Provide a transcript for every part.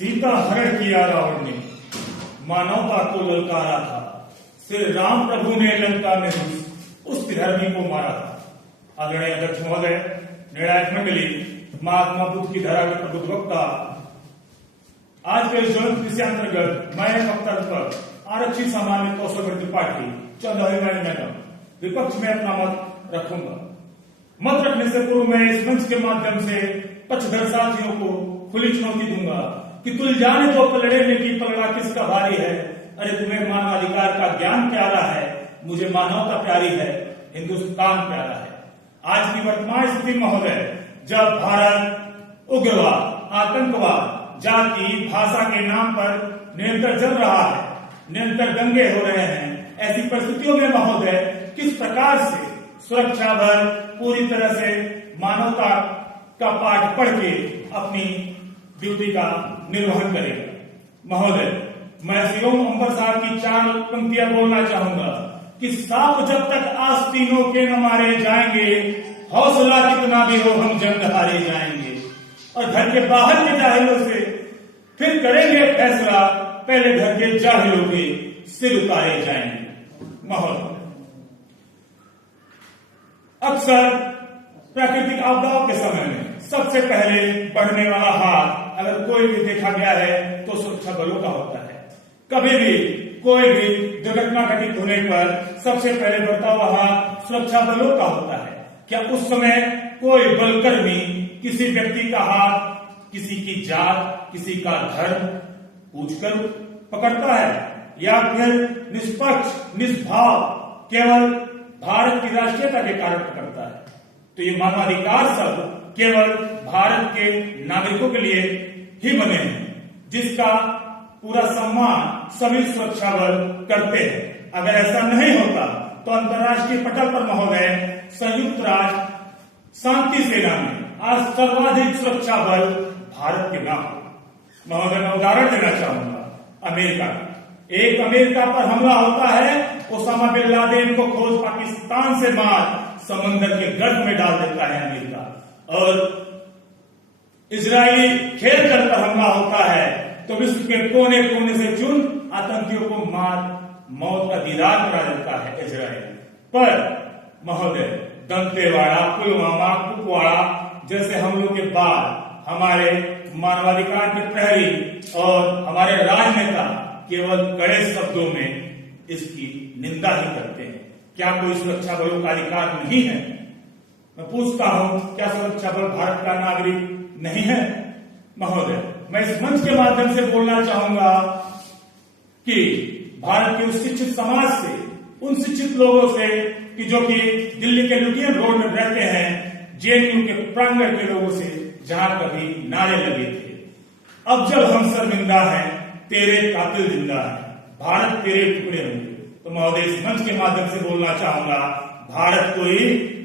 सीता हरण किया रावण ने, मानवता को ललकारा था। श्री राम प्रभु ने लंका में उस धर्मी को मारा था। आदरणीय अध्यक्ष महोदय, निर्णायक मंडली, महात्मा बुद्ध की धरा के प्रबुद्ध वक्ता, आज के ज्वलंत विषयांतर्गत मैं वक्तव्य पर आरक्षित सामान्य कौशल त्रिपाठी चंद अभिमानी मैडम विपक्ष में अपना मत रखूंगा। मत रखने से पूर्व मैं इस मंच के माध्यम से पक्षधर साथियों को खुली चुनौती दूंगा कि तुल जाने तो पलड़े में की पलड़ा किसका भारी है। अरे तुम्हें मानवाधिकार का ज्ञान प्यारा है, मुझे मानवता प्यारी है, हिंदुस्तान प्यारा है। आज की वर्तमान स्थिति महोदय, जब भारत उग्रवाद, आतंकवाद, जाति, भाषा के नाम पर निरंतर जल रहा है, निरंतर दंगे हो रहे हैं, ऐसी परिस्थितियों में महोदय किस प्रकार से सुरक्षा बल पूरी तरह से मानवता का पाठ पढ़ के अपनी ड्यूटी का निर्वहन करेगा। महोदय, मैं सिरों अंबर साहब की 4 पंक्तियां बोलना चाहूंगा कि सांप जब तक आस्तीनों के न मारे जाएंगे, हौसला कितना भी हो हम जंग हारे जाएंगे। और घर के बाहर के जाहिलों से फिर करेंगे फैसला, पहले घर के जाहिलों के सिर उतारे जाएंगे। महोदय, अक्सर प्राकृतिक आपदाओं के समय में सबसे पहले बढ़ने वाला हाथ अगर कोई भी देखा गया है तो सुरक्षा बलों का होता है। कभी भी कोई भी दुर्घटना घटित होने पर सबसे पहले बढ़ता हुआ हाथ सुरक्षा बलों का होता है। क्या उस समय कोई बलकर्मी किसी व्यक्ति का हाथ, किसी की जात, किसी का धर्म पूछकर पकड़ता है, या फिर निष्पक्ष, निष्भाव, केवल भारत की राष्ट्रीयता के कारण पकड़ता है? तो ये मानवाधिकार सब केवल भारत के नागरिकों के लिए ही बने हैं, जिसका पूरा सम्मान सभी सुरक्षा बल करते हैं। अगर ऐसा नहीं होता तो अंतर्राष्ट्रीय पटल पर महोदय संयुक्त राष्ट्र शांति सेना में आज सर्वाधिक सुरक्षा बल भारत के नाम। महोदय, मैं उदाहरण देना चाहूंगा अमेरिका। एक अमेरिका पर हमला होता है, ओसामा बिन लादेन को खोज पाकिस्तान से मार समंदर के गर्भ में डाल देता है अमेरिका। और इजरायली खेल जल पर हमला होता है तो विश्व के कोने कोने से चुन आतंकियों को मार मौत का दीदार करा देता है इजराइल। पर महोदय, दंतेवाड़ा, पुलवामा, कुपवाड़ा जैसे हमलों के बाद हमारे मानवाधिकार के प्रहरी और हमारे राजनेता केवल कड़े शब्दों में इसकी निंदा ही करते हैं। क्या कोई सुरक्षा बलों का अधिकार नहीं है? मैं पूछता हूं, क्या सुरक्षा बल भारत का नागरिक नहीं है? महोदय, मैं इस मंच के माध्यम से बोलना चाहूंगा कि भारत के उस शिक्षित समाज से, उन शिक्षित लोगों से कि जो कि दिल्ली के लुटियन रोड में रहते हैं, जेएनयू के प्रांगण के लोगों से जहां कभी नारे लगे थे, अब जब हम शर्मिंदा हैं, तेरे कातिल जिंदा है, भारत तेरे टुकड़े होंगे। तो महोदय, इस मंच के माध्यम से बोलना चाहूंगा, भारत कोई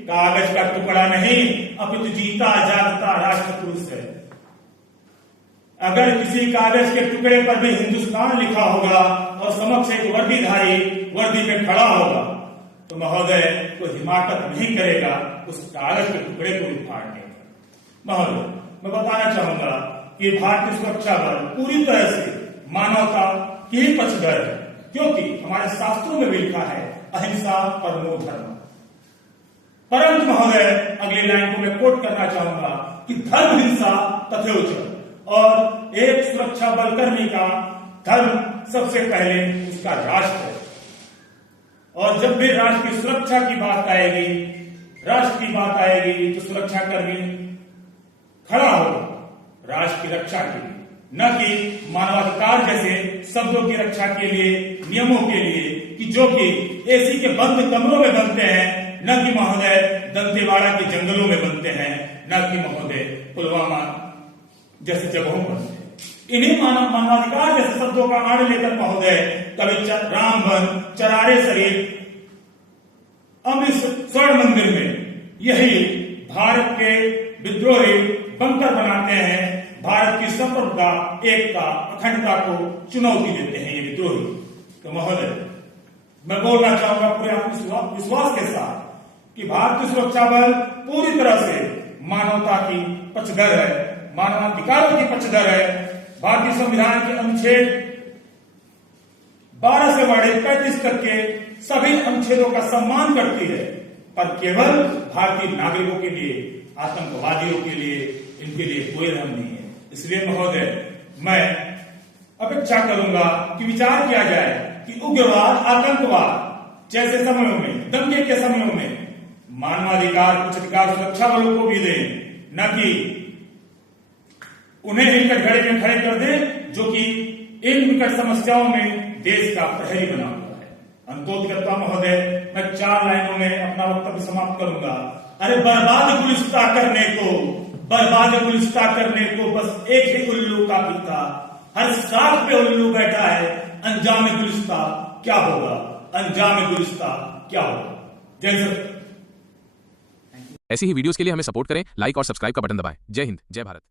कागज का टुकड़ा नहीं, अपितु जीता जागता राष्ट्र पुरुष है। अगर किसी कागज के टुकड़े पर भी हिंदुस्तान लिखा होगा और समक्ष एक वर्दीधारी वर्दी में खड़ा होगा तो महोदय कोई हिमाकत नहीं करेगा उस कागज के टुकड़े को उखाड़ने का। महोदय, मैं बताना चाहूंगा कि भारतीय सुरक्षा बल पूरी तरह से मानवता की ही पक्षधर है, क्योंकि हमारे शास्त्रों में भी लिखा है अहिंसा परमो धर्म। परंतु महोदय, अगली लाइन को मैं कोट करना चाहूंगा कि धर्म हिंसा तथेउच, और एक सुरक्षा बलकर्मी का धर्म सबसे पहले उसका राष्ट्र है। और जब भी राष्ट्र की सुरक्षा की बात आएगी, राष्ट्र की बात आएगी, तो सुरक्षा कर्मी खड़ा हो राष्ट्र की रक्षा के लिए, न कि मानवाधिकार जैसे शब्दों की रक्षा के लिए, नियमों के लिए, कि जो कि एसी के बंद कमरों में बनते हैं, न कि महोदय दंतेवाड़ा के जंगलों में बनते हैं, न कि महोदय पुलवामा जैसे जगहों पर। इन्हीं मानवाधिकार जैसे शब्दों का आड़ लेकर महोदय कभी राम वन, चरारे शरीफ, अमृत स्वर्ण मंदिर में यही भारत के विद्रोही बंकर बनाते हैं, भारत की संप्रभुता, एकता, अखंडता को चुनौती देते हैं ये विद्रोही। तो महोदय, मैं बोलना चाहूंगा पूरे विश्वास के साथ कि भारतीय सुरक्षा बल पूरी तरह से मानवता की पक्षधर है, मानवाधिकारों की पक्षधर है, भारतीय संविधान के अनुच्छेद 12 से बढ़े 35 तक के सभी अनुच्छेदों का सम्मान करती है, पर केवल भारतीय नागरिकों के लिए, आतंकवादियों के लिए, इनके लिए कोई रहम नहीं है। इसलिए महोदय, मैं अपेक्षा करूंगा कि विचार किया जाए कि उग्रवाद, आतंकवाद जैसे समयों में, दंगे के समयों में मानवाधिकार, कुछ अधिकार सुरक्षा बलों को भी दें, न कि उन्हें ही कटघरे में खड़े कर दें जो कि इन विकट समस्याओं में देश का प्रहरी बना हुआ है। अंतोत्कर्ता महोदय, मैं 4 लाइनों में अपना वक्तव्य समाप्त करूंगा। अरे बर्बाद गुलिस्ता करने को बस एक ही उल्लू काफी था। हर साथ पे उल्लू बैठा है, अंजाम गुलिस्ता क्या होगा, अंजाम गुलिस्ता क्या होगा। जय सर। ऐसी ही वीडियोस के लिए हमें सपोर्ट करें, लाइक और सब्सक्राइब का बटन दबाएं। जय हिंद, जय भारत।